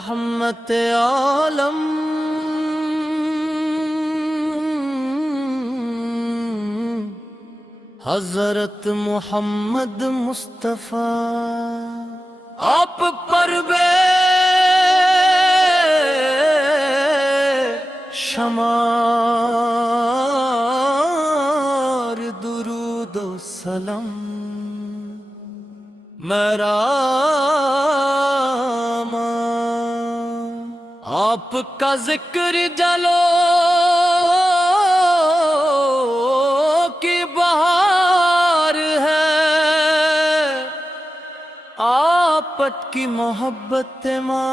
رحمت عالم حضرت محمد مصطفیٰ، آپ پر بے شمار درود و سلام، میرا آپ کا ذکر جلو کی بہار ہے، آپت کی محبت مان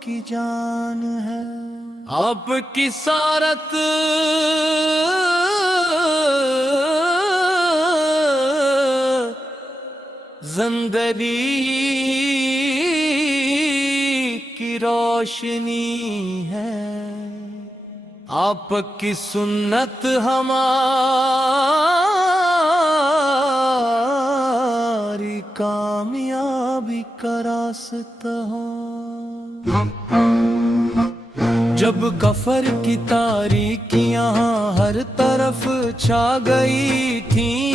کی جان ہے، آپ کی سارت زندگی کی روشنی ہے، آپ کی سنت ہماری کامیابی کا راستہ ہو۔ جب کفر کی تاریکیاں ہر طرف چھا گئی تھیں،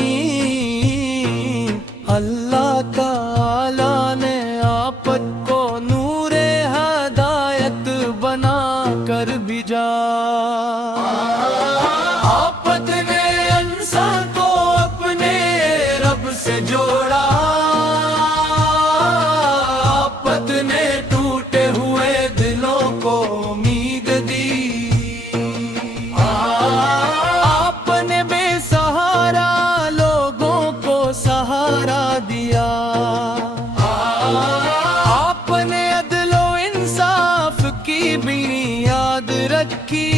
اللہ تعالی نے آپت کو نور ہدایت بنا کر بھیجا، آپت نے انسان کو اپنے رب سے جوڑا، آپت نے ٹوٹے ہوئے دلوں کو امید دی، آپ نے بے سہارا لوگوں کو سہارا دیا، آپ نے عدل و انصاف کی بنیاد رکھی،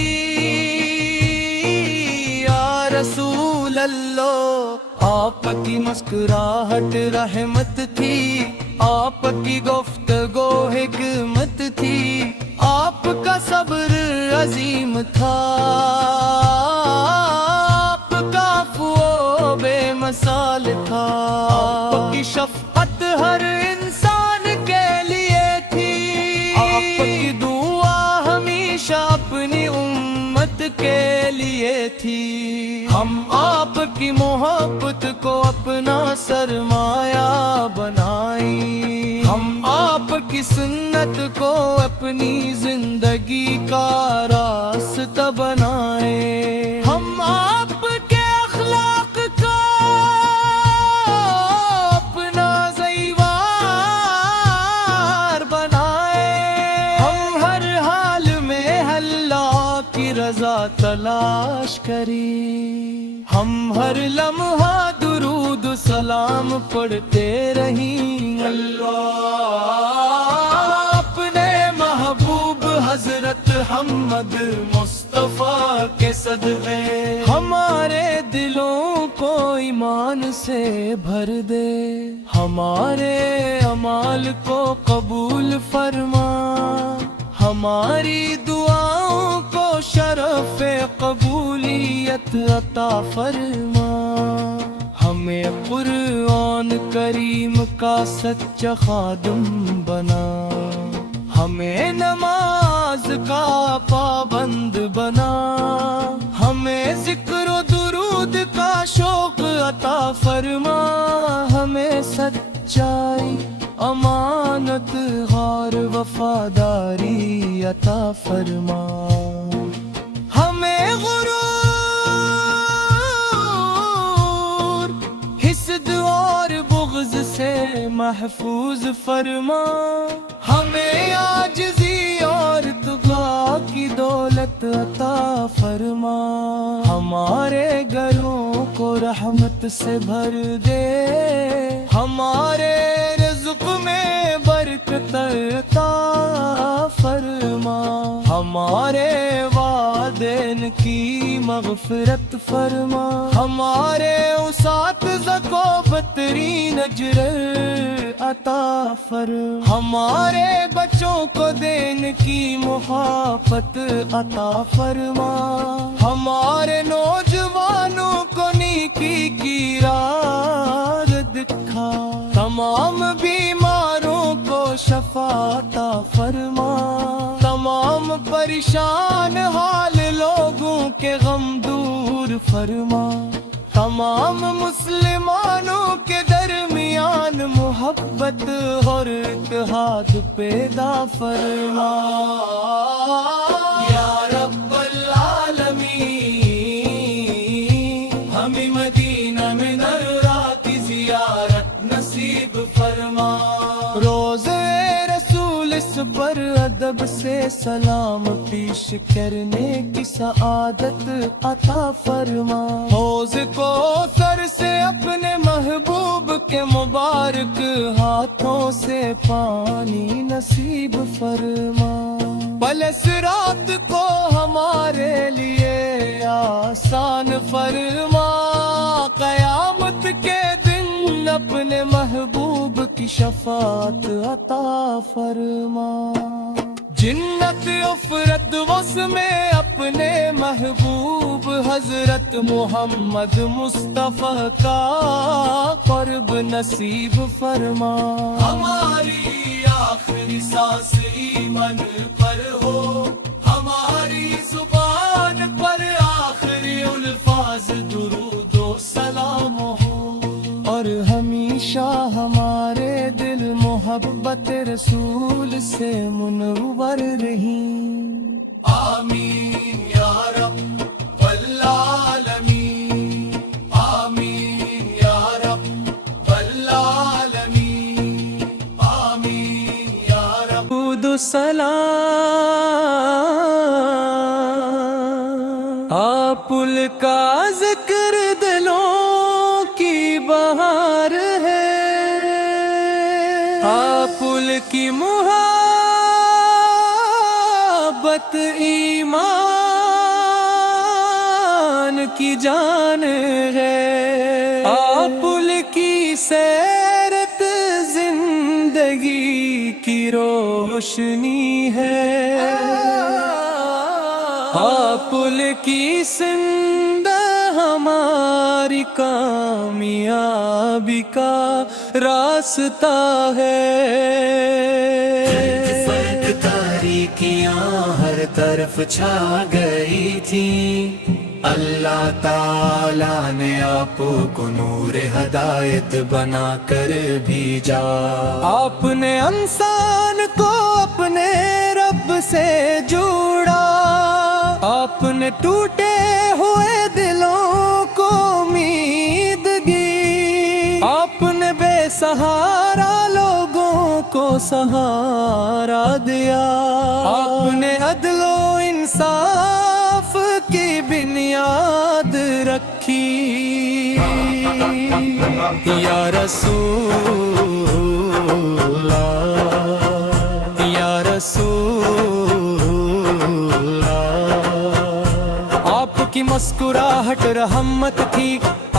یا رسول اللہ آپ کی مسکراہٹ رحمت تھی، آپ کی گفتگو حکمت تھی، آپ کا صبر عظیم تھا، آپ کا عفو بے مثال تھا، آپ کی شفقت ہر انسان کے لیے تھی، آپ کی دعا ہمیشہ اپنی امت کے لیے تھی، ہم آپ کی محبت کو اپنا سرمایہ بنائیں، ہم آپ کی سنت کو اپنی زندگی کا راستہ بنائیں، ہم آپ کے اخلاق کو اپنا زیور بنائیں، ہم ہر حال میں اللہ کی رضا تلاش کریں، ہم ہر لمحہ درود و سلام پڑھتے رہیں، اللہ اپنے محبوب حضرت محمد مصطفیٰ کے صدقے ہمارے دلوں کو ایمان سے بھر دے، ہمارے اعمال کو قبول فرما، ہماری دعاؤں کو شرف قبولیت عطا فرما، ہمیں قرآن کریم کا سچا خادم بنا، ہمیں نماز کا پابند بنا، ہمیں ذکر و درود کا شوق عطا فرما، ہمیں سچائی امانت غار وفاداری عطا فرما، ہمیں غرور حسد اور بغض سے محفوظ فرما، ہمیں عاجزی اور تقوی کی دولت عطا فرما، ہمارے گھروں کو رحمت سے بھر دے، ہمارے رزق میں برکت عطا فرما، ہمارے والدین کی مغفرت فرما، ہمارے اساتذہ کو بہترین اجر عطا فرما، ہمارے بچوں کو دین کی محبت عطا فرما، ہمارے نوجوانوں کو نیکی کی راہ دکھا، تمام بیماروں کو شفا عطا فرما، تمام پریشان حال لوگوں کے غم دور فرما، تمام مسلمانوں کے درمیان محبت اور اتحاد پیدا فرما، یا رب العالمین ہمیں مدینہ منورہ کی زیارت نصیب فرما، روزے رسول اس پر ادب سے سلام پیش کرنے کی سعادت عطا فرما، حوض کو سر سے اپنے محبوب کے مبارک ہاتھوں سے پانی نصیب فرما، پل صراط کو ہمارے لیے آسان فرما، قیامت کے دن اپنے محبوب کی شفاعت عطا فرما، جنت فردوس میں اپنے محبوب حضرت محمد مصطفیٰ کا قرب نصیب فرما، ہماری آخری سانس ایمان پر ہو، ہماری زبان پر آخری الفاظ درود و سلام ہو، اور ہمیشہ ہمارے دل محبت رسول سے منور رہیں، آمین یا رب العالمین، آمین یا رب العالمین، آمین یا رب۔ درود و سلام آپ کا ذکر دلوں کی بہار ہے، آپ کی محبت ایمان کی جان ہے، آپ کی سیرت زندگی کی روشنی ہے، آپ کی زندہ ہماری کامیابی کا راستہ ہے، تاریکیاں ہر طرف چھا گئی تھیں، اللہ تعالیٰ نے آپ کو نور ہدایت بنا کر بھیجا، آپ نے انسان کو اپنے رب سے جوڑا، آپ نے ٹوٹے ہوئے دلوں کو امید دی، آپ نے بے سہارا لوگوں کو سہارا دیا، آپ نے عدل و انصاف کی بنیاد رکھی، یا رسول اللہ، یا رسول اللہ، آپ کی مسکراہٹ رحمت تھی،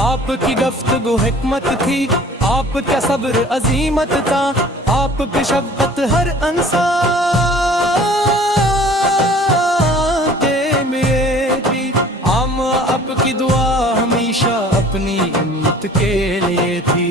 آپ کی گفتگو حکمت تھی، آپ کا صبر عظیمت تھا، آپ کی شفقت ہر انسان کے لیے تھی، آپ کی دعا ہمیشہ اپنی امت کے لیے تھی،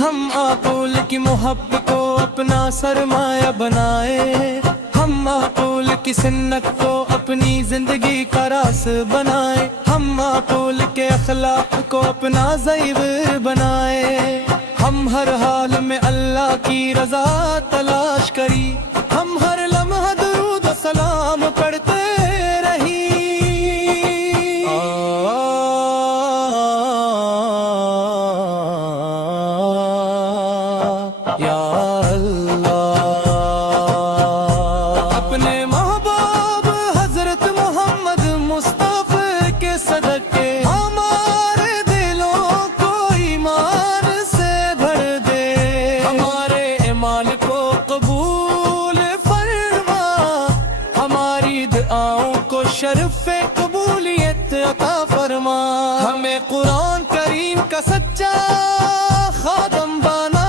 ہم آقول کی محبت کو اپنا سرمایہ بنائے، ہم آقول کی سنت کو اپنی زندگی کا راز بنائے، ہم آقول کے اخلاق کو اپنا زیور بنائے، ہم ہر حال میں اللہ کی رضا تلاش کری، ہم ہر لمحہ درود و سلام پڑھتے رہی، یا شرف قبولیت عطا فرما، ہمیں قرآن کریم کا سچا خادم بنا،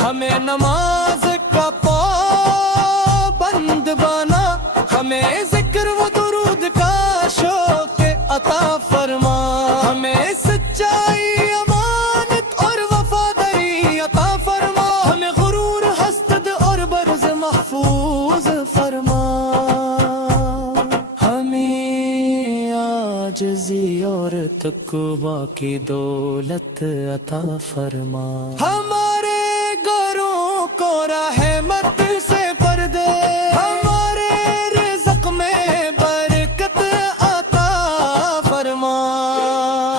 ہمیں نماز کا پابند بنا، ہمیں ذکر و درود کا شوق عطا فرما، ہمیں سچائی امانت اور وفاداری عطا فرما، ہمیں غرور تقوی کی دولت عطا فرما، ہمارے گھروں کو رحمت سے بھر دے، ہمارے رزق میں برکت عطا فرما،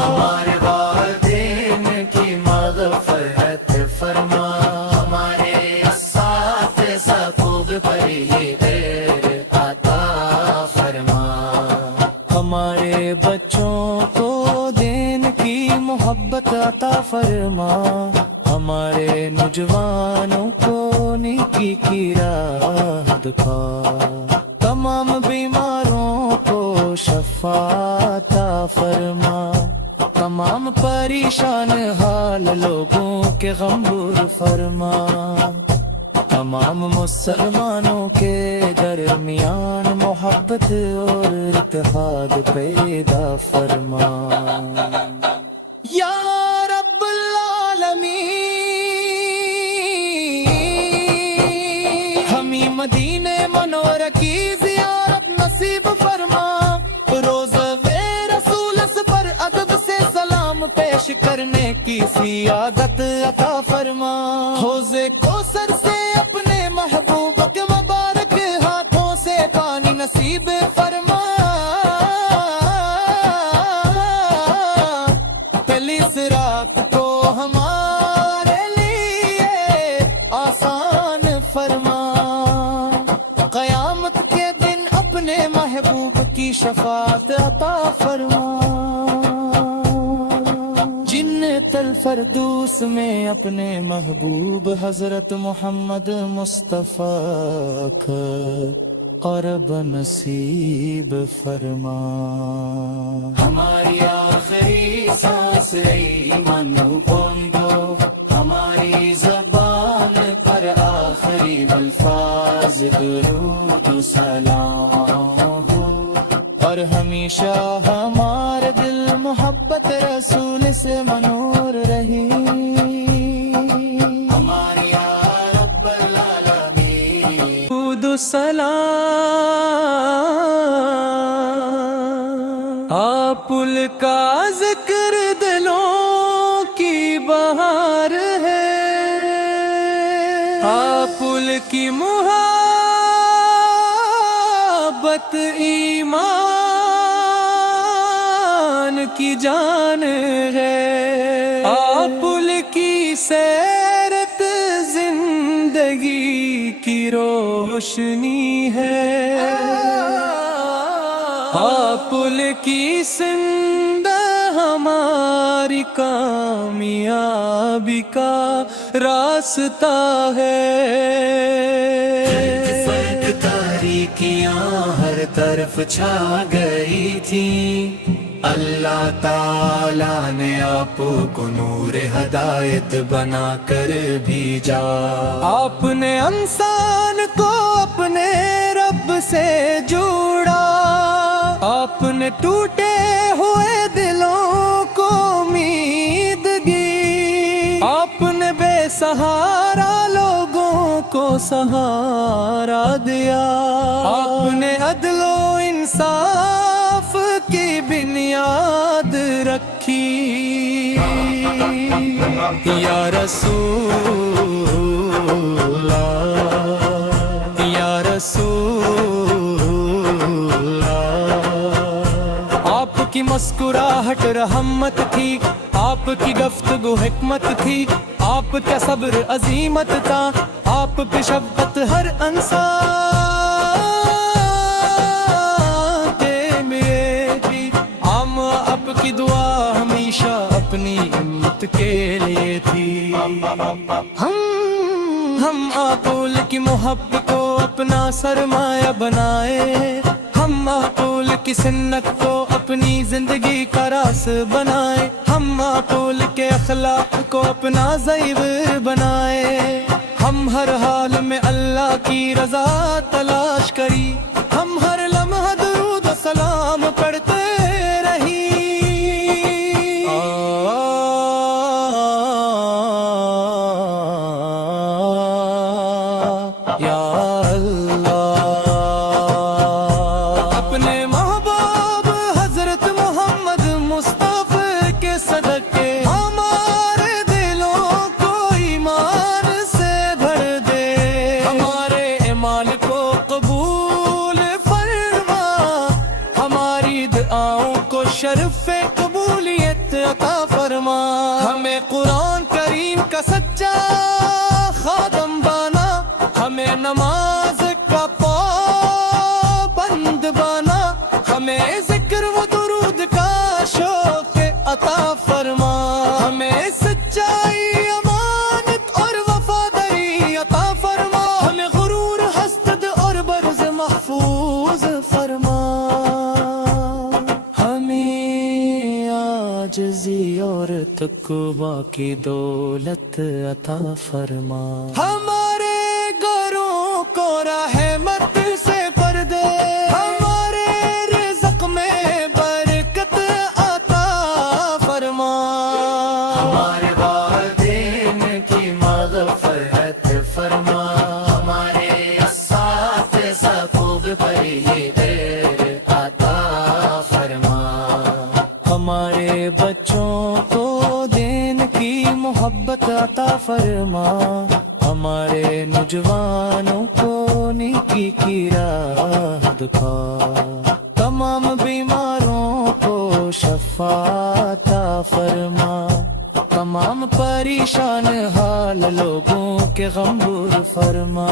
ہمارے والدین کی مغفرت فرما، ہمارے اساتذہ خوب پرہیزگار عطا فرما، ہمارے بچوں کو دین کی محبت عطا فرما، ہمارے نوجوانوں کو نیکی کی راہ دکھا، تمام بیماروں کو شفا عطا فرما، تمام پریشان حال لوگوں کے غم دور فرما، تمام مسلمانوں کے درمیان محبت اور اتحاد پیدا فرما، یا رب العالمین ہمیں مدینہ منورہ کی زیارت نصیب فرما، روضہ رسول پر ادب سے سلام پیش کرنے کی سعادت عطا فرما، حوض کوثر سے اپنے محبوب کے مبارک ہاتھوں سے پانی نصیب فرما، پہلی صراط کو ہمارے لیے آسان فرما، قیامت کے دن اپنے محبوب کی شفاعت عطا فرما، جنت الفردوس میں اپنے محبوب حضرت محمد مصطفیٰ کا قرب نصیب فرما، ہماری آخری سانس ایمان بوندو، ہماری زبان پر آخری الفاظ درود و سلام ہو، اور ہمیشہ ہمارے دل محبت رسول سے منور رہی، ہماری یا رب العالمین درود و سلام، آپ کا ذکر دلوں کی بہار ہے، آپ کی محبت ایمان کی جان ہے، آپ کی سیرت زندگی کی روشنی ہے، آپ کی زندہ ہماری کامیابی کا راستہ ہے، فرق تاریکیاں ہر طرف چھا گئی تھی، اللہ تعالیٰ نے آپ کو نور ہدایت بنا کر بھیجا، آپ نے انسان کو اپنے رب سے جوڑا، آپ نے ٹوٹے ہوئے دلوں کو امید دی، آپ نے بے سہارا لوگوں کو سہارا دیا، آپ نے عدل و انصاف کی بنیاد رکھی، یا رسول اللہ، یا رسول اللہ، آپ کی مسکراہٹ رحمت تھی، آپ کی گفتگو حکمت تھی، آپ کا صبر عظیمت تھا، آپ کی شفقت ہر انسان کی دعا ہمیشہ اپنی امت کے لیے تھی، ہم آپول کی محبت کو اپنا سرمایہ بنائے، ہم آپول کی سنت کو اپنی زندگی کا راز بنائے، ہم آپول کے اخلاق کو اپنا زیور بنائے، ہم ہر حال میں اللہ کی رضا تلاش کری، ہم ہر لمحہ درود و سلام پڑھتے رہی، اپنے محبوب حضرت محمد مصطفیٰ سچا خادم بنا، ہمیں نماز کا پابند بنا، ہمیں ذکر و درود کا شوق عطا فرما، ہمیں سچائی امانت اور وفاداری عطا فرما، ہمیں غرور حسد اور برز محفوظ فرما، ہمیں عاجزی اور تقوی کی دولت عطا فرما، ہمارے گھروں کو رحمت سے بھر دے، ہمارے رزق میں برکت عطا فرما، ہمارے والدین کی مغفرت فرما، ہمارے اساتذہ کو بھی پرہیز عطا فرما، ہمارے بچوں کو دین کی محبت عطا فرما، ہمارے نوجوانوں کو نیکی کی راہ دکھا، تمام بیماروں کو شفا عطا فرما، تمام پریشان حال لوگوں کے غم دور فرما،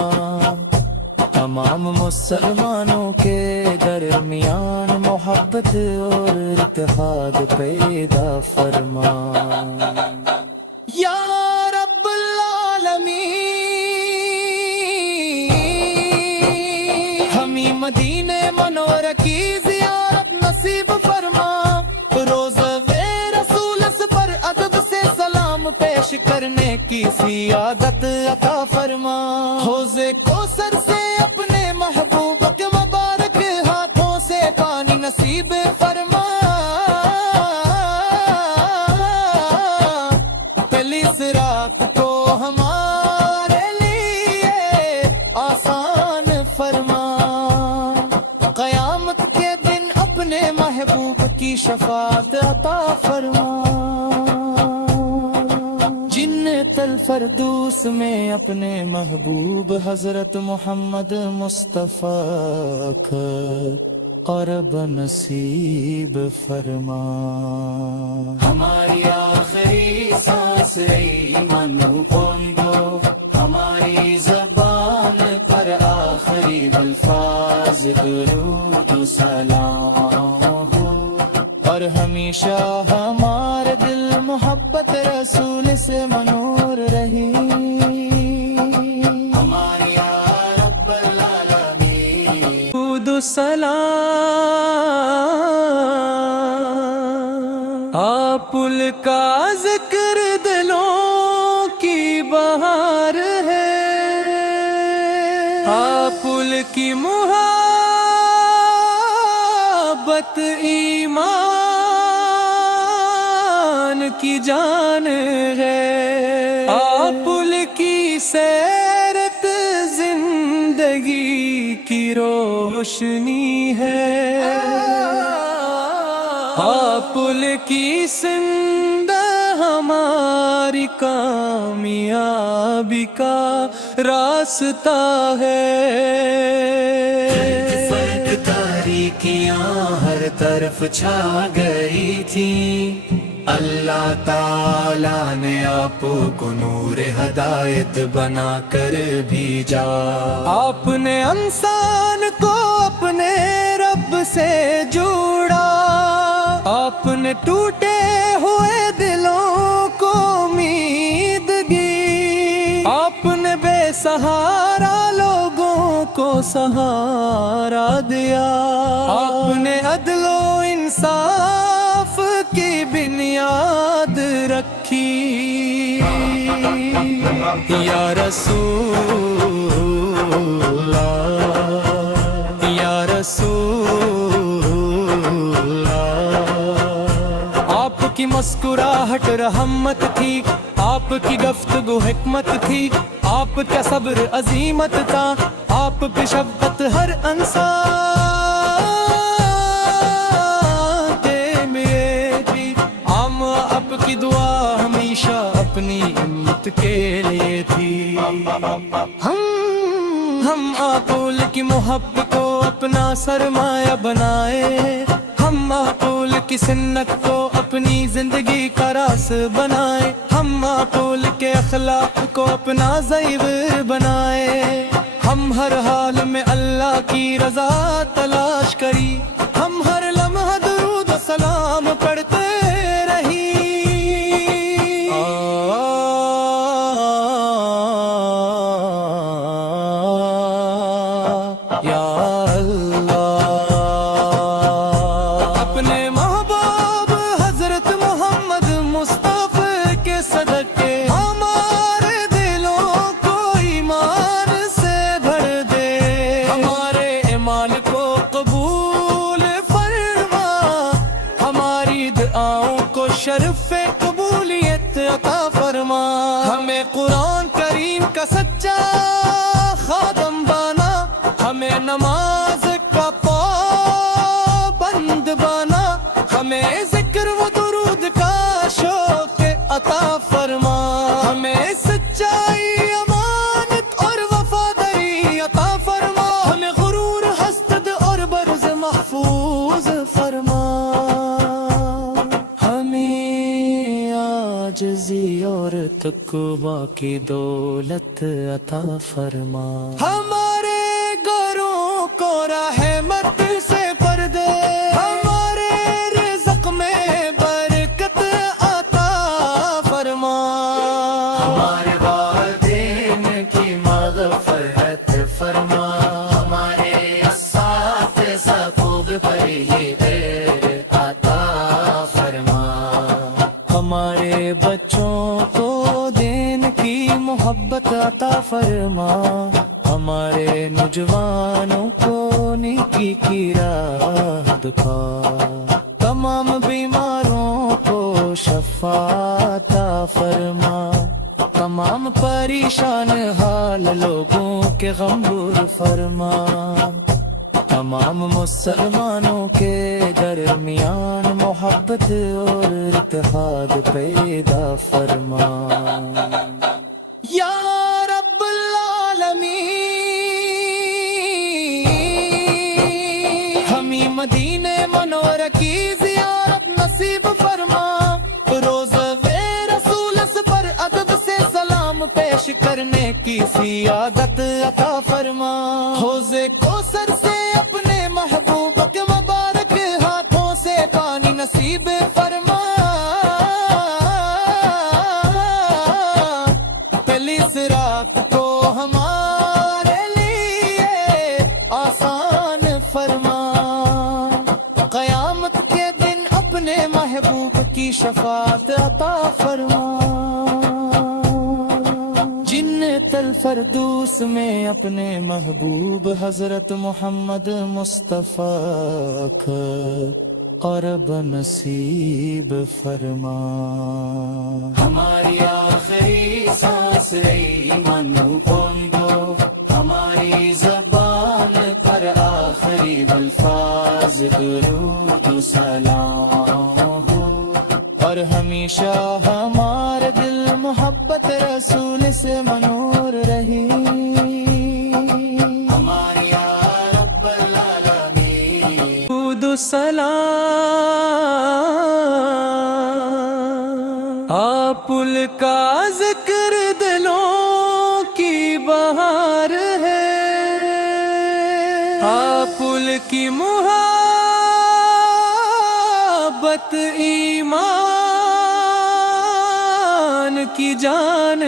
تمام مسلمانوں کے درمیان محبت اور اتحاد پیدا فرما، یا رب العالمین، ہمیں مدینہ منورہ کی زیارت نصیب فرما، روضہ رسول پر ادب سے سلام پیش کرنے کی سعادت عطا فرما، حوض کوثر سے اپنے محبوب کے مبارک ہاتھوں سے پانی نصیب فرما، پہلی صراط کو ہمارے لیے آسان فرما، قیامت کے دن اپنے محبوب کی شفاعت عطا فرما، جنت الفردوس میں اپنے محبوب حضرت محمد مصطفیٰ کا قرب نصیب فرما، ہماری آخری سانس ایمان کون دو، ہماری زبان پر آخری الفاظ درود و سلام ہو، اور ہمیشہ ہمارے دل محبت رسول سے منور رہی، ہماری یا رب العالمین درود و سلام، آپ کا ذکر دلوں کی بہار ہے، آپ کی محبت ایمان کی جان ہے، آپ کی سیرت زندگی کی روشنی ہے، آپ کی زندہ ہماری کامیابی کا راستہ ہے، تاریکیاں ہر طرف چھا گئی تھی، اللہ تعالیٰ نے آپ کو نور ہدایت بنا کر بھیجا، آپ نے انسان کو اپنے رب سے جوڑا، آپ نے ٹوٹے ہوئے دلوں کو امید دی، آپ نے بے سہارا لوگوں کو سہارا دیا، آپ نے عدل و انصاف کی بنیاد رکھی، یا رسول اللہ، یا رسول اللہ، آپ کی مسکراہٹ رحمت تھی، آپ کی گفتگو حکمت تھی، آپ کا صبر عظیمت تھا، آپ پہ شفقت ہر انسان کے میں تھی، آپ کی دعا ہمیشہ اپنی امت کے لیے تھی، ہم آپ کی محبت کو اپنا سرمایہ بنائے، ہم معقول کی سنت کو اپنی زندگی کا راس بنائے، ہم معقول کے اخلاق کو اپنا زیور بنائے، ہم ہر حال میں اللہ کی رضا تلاش کری، ہم ہر لمحہ درود و سلام پڑھتے رہی۔ یا شرف قبولیت عطا فرما، ہمیں قرآن کریم کا سچا خادم بنا، ہمیں نماز کا پابند بنا، ہمیں ذکر و درود کا شوق عطا فرما، ہمیں سچائی امانت اور وفاداری عطا فرما، ہمیں غرور حسد اور برز محفوظ فرما، عاجزی اور تقویٰ کی دولت عطا فرما، ہمارے گھروں کو رحمت سے بھر دے، ہمارے رزق میں برکت عطا فرما، ہمارے والدین کی مغفرت فرما، ہمارے اساتذہ کو بھی پرہیز عطا فرما، ہمارے بچوں کو دین کی محبت عطا فرما، ہمارے نوجوانوں کو نیکی کی راہ دکھا، تمام بیماروں کو شفا عطا فرما، تمام پریشان حال لوگوں کے غم دور فرما، تمام مسلمانوں کے درمیان محبت اور اتحاد پیدا فرما، یا رب العالمین، ہمیں مدینہ منورہ کی زیارت نصیب فرما، روضہ رسول پر ادب سے سلام پیش کرنے کی سعادت عطا فرما، حوض کوثر سے اپنے محبوب کے مبارک ہاتھوں سے پانی نصیب فرما، پہلی صراط کو ہمارے لیے آسان فرما، قیامت کے دن اپنے محبوب کی شفاعت عطا فرما، جنت الفردوس میں اپنے محبوب حضرت محمد مصطفیٰ کا قرب نصیب فرما، ہماری آخری سانس ایمان بوندو، ہماری زبان پر آخری الفاظ درود و سلام ہو، اور ہمیشہ ہمارے دل محبت رسول سے منور رہی، ہماری یا رب العالمین درود و سلام، آپ کا ذکر دلوں کی بہار ہے، آپ کی محبت ایمان کی جان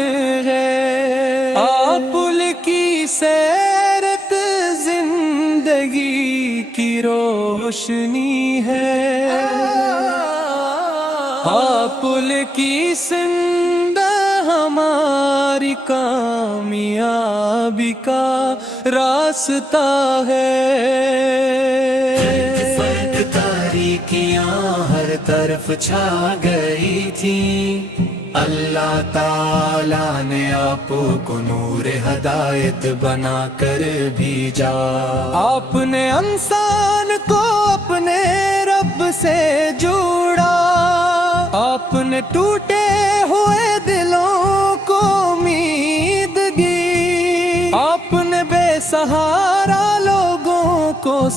ہے، آپ کی سیرت زندگی کی روشنی ہے، آپ کی زندہ ہماری کامیابی کا راستہ ہے، تاریکیاں ہر طرف چھا گئی تھی، اللہ تعالیٰ نے آپ کو نور ہدایت بنا کر بھیجا، آپ نے انسان کو اپنے رب سے جوڑا، آپ نے ٹوٹے ہوئے دلوں کو امید دی، آپ نے بے سہارا لوگوں کو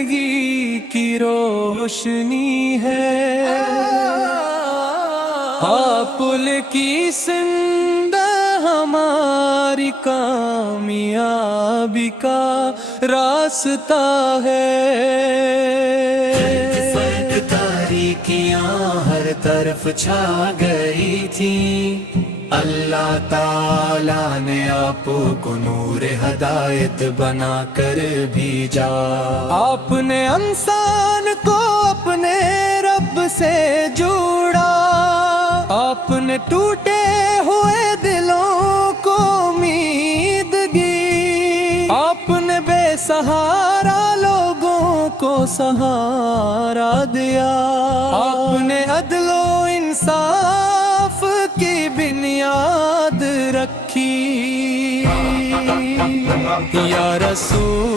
زندگی کی روشنی ہے، آپ کی زندہ ہماری کامیابی کا راستہ ہے۔ تاریکیاں ہر طرف چھا گئی تھیں، اللہ تعالیٰ نے آپ کو نور ہدایت بنا کر بھیجا۔ آپ نے انسان کو اپنے رب سے جوڑا، آپ نے ٹوٹے ہوئے دلوں کو امید دی، آپ نے بے سہارا لوگوں کو سہارا دیا، آپ نے عدل و انصاف کی بنیاد رکھی۔ یا رسول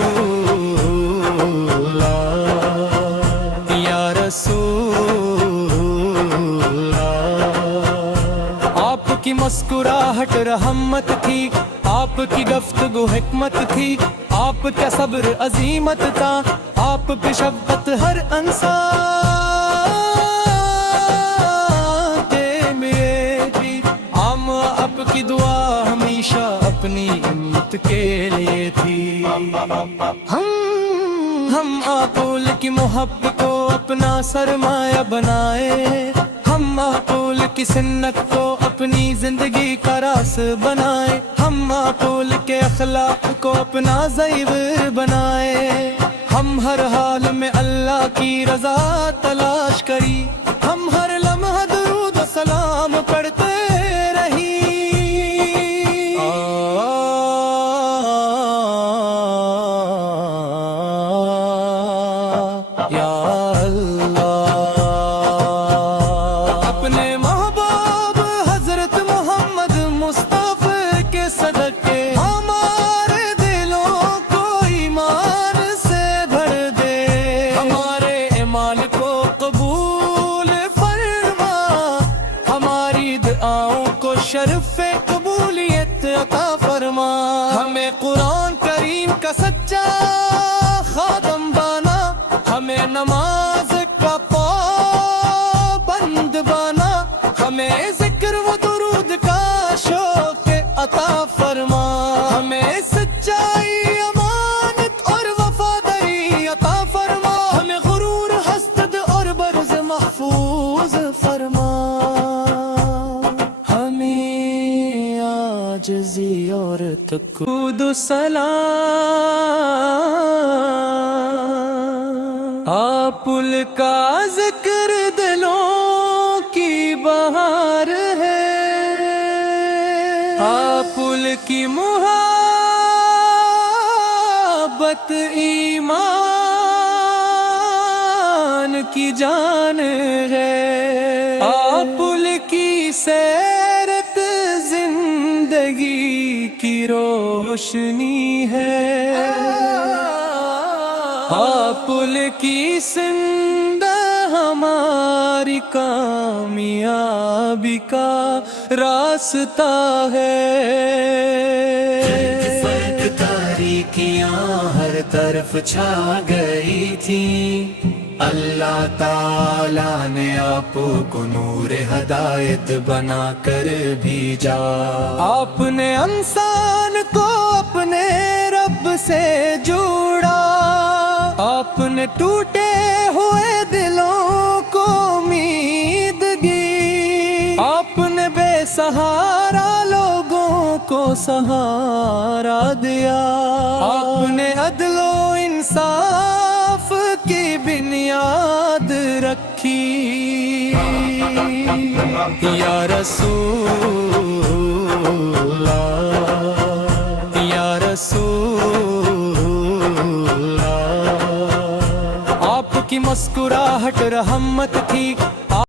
اللہ، یا رسول اللہ، آپ کی مسکراہٹ رحمت تھی، آپ کی گفتگو حکمت تھی، آپ کا صبر عظیمت تھا، آپ پہ شفقت ہر انسان کے لیے تھی۔ آپ کی دعا ہمیشہ اپنی امت کے لیے تھی۔ ہم آپول کی محبت کو اپنا سرمایہ بنائے، ہم آپول کی سنت کو اپنی زندگی کا راز بنائے، ہم آپول کے اخلاق کو اپنا زیور بنائے، ہم ہر حال میں اللہ کی رضا تلاش کری، ہم ہر لمحہ درود و سلام پڑھتے رہی۔ یا اللہ، اپنے محبوب حضرت محمد مصطفیٰ کے صدقے ہمارے دلوں کو ایمان سے بھر دے، ہمارے اعمال کو قبول فرما، ہماری دعاؤں کو شرف قبولیت عطا فرما، ہمیں قرآن کریم کا سچا خادم بنا، ہمیں نماز کا پابند بنا، ہمیں ذکر و درود کا شوق عطا فرما، ہمیں سچائی امانت اور وفاداری عطا فرما، ہمیں غرور حسد اور برز محفوظ فرما، ہمیں عاجزی اور تقوید و سلام، آپل کا ذکر دلوں کی بہار ہے، آپل کی محبت ایمان کی جان ہے، آپل کی سیرت زندگی کی روشنی ہے، آپل کی زندہ ہماری کامیابی کا راستہ ہے۔ تاریکیاں ہر طرف چھا گئی تھیں، اللہ تعالیٰ نے آپ کو نور ہدایت بنا کر بھیجا، آپ نے انسان کو اپنے رب سے جوڑا، آپ نے ٹوٹے ہوئے دلوں کو امید دی، آپ نے بے سہارا لوگوں کو سہارا دیا، آپ نے عدل و انصاف کی بنیاد رکھی۔ یا رسول اللہ، یا رسول اللہ، آپ کی مسکراہٹ رحمت تھی،